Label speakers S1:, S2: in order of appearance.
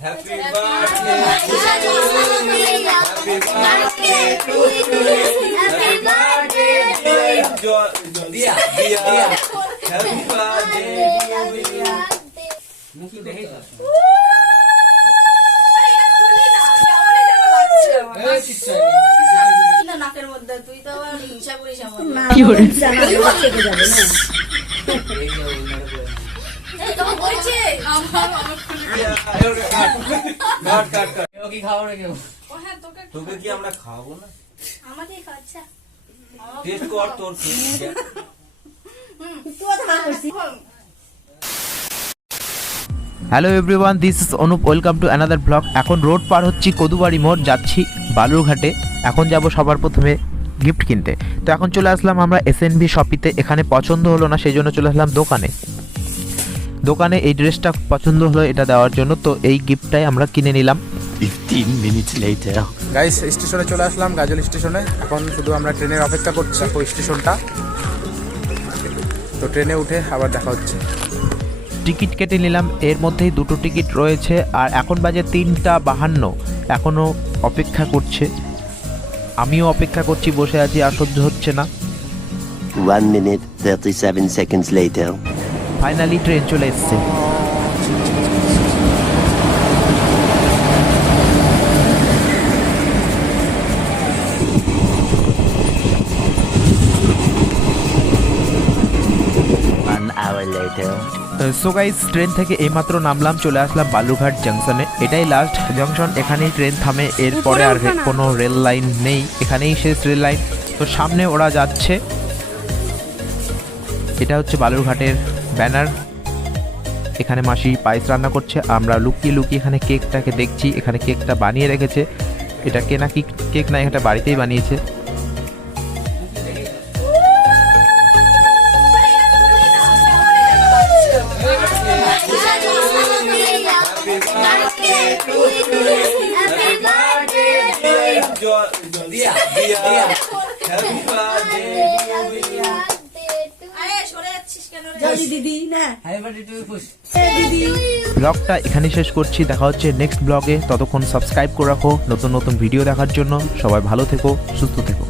S1: Happy birthday to you. Happy birthday to you. Happy birthday dear Jo- Dia. Dia. dia. Happy birthday dear Dia.
S2: না নাকের মধ্যে তুই তো আবার হিংসা করিস আমার এই তো বলছে আমার আমার খুলে
S1: Dia. কাট কাট কাট।
S3: কি খাব না কেউ
S2: ও হ্যাঁ তোকে
S1: তোকে কি আমরা খাওয়াবো না?
S2: আমাকে খাচ্ছা
S1: টেস্ট কর তোর কি।
S4: Hello everyone this is Anup welcome to another blog এখন রোড পার হচ্ছি কদুবাড়ি মোড় যাচ্ছি বালুরঘাটে। এখন যাব সবার প্রথমে গিফট কিনতে। তো এখন চলে আসলাম আমরা এস এন ভি শপিতে এখানে পছন্দ হলো না সেই জন্য চলে আসলাম দোকানে। দোকানে এই ড্রেসটা পছন্দ হলো এটা দেওয়ার জন্য তো এই গিফটটাই আমরা কিনে নিলাম।
S5: 15 minutes later.
S6: গাইস স্টেশনে চলে আসলাম গাজল স্টেশনে। এখন শুধু আমরা ট্রেনের অপেক্ষা করছি দেখো স্টেশনটা। তো ট্রেনে উঠে আবার দেখা হচ্ছে।
S4: টিকিট কেটে নিলাম এর মধ্যেই দুটো টিকিট রয়েছে আর এখন বাজে তিনটা বাহান্ন। এখনও অপেক্ষা করছে। আমিও অপেক্ষা করছি বসে আছি আর সহ্য হচ্ছে না।
S5: 1 minute 37 seconds later.
S4: Finally train চলে এসছে।
S5: One hour later.
S4: So guys train থেকে এইমাত্র নামলাম চলে আসলাম বালুঘাট জাংশনে এটাই লাস্ট জাংশন এখানেই ট্রেন থামে এরপরে আর কোনো রেল লাইন নেই এখানেই শেষ রেল লাইন তো সামনে ওরা যাচ্ছে। এটা হচ্ছে বালুরঘাটের ব্যানার। এখানে মাসি পায়েস রান্না করছে। আমরা লুকিয়ে লুকিয়ে এখানে কেকটাকে দেখছি। এখানে কেকটা বানিয়ে রেখেছে। এটা কেনা কি কেক না এটা বাড়িতেই বানিয়েছে
S1: Dia. Dia. Happy birthday dear Dia.
S2: আরে
S4: ব্লগটা এখানে শেষ করছি। দেখা হচ্ছে নেক্সট ব্লগে ততক্ষণ সাবস্ক্রাইব করে রাখো। নতুন নতুন ভিডিও দেখার জন্য সবাই ভালো থেকো সুস্থ থেকো।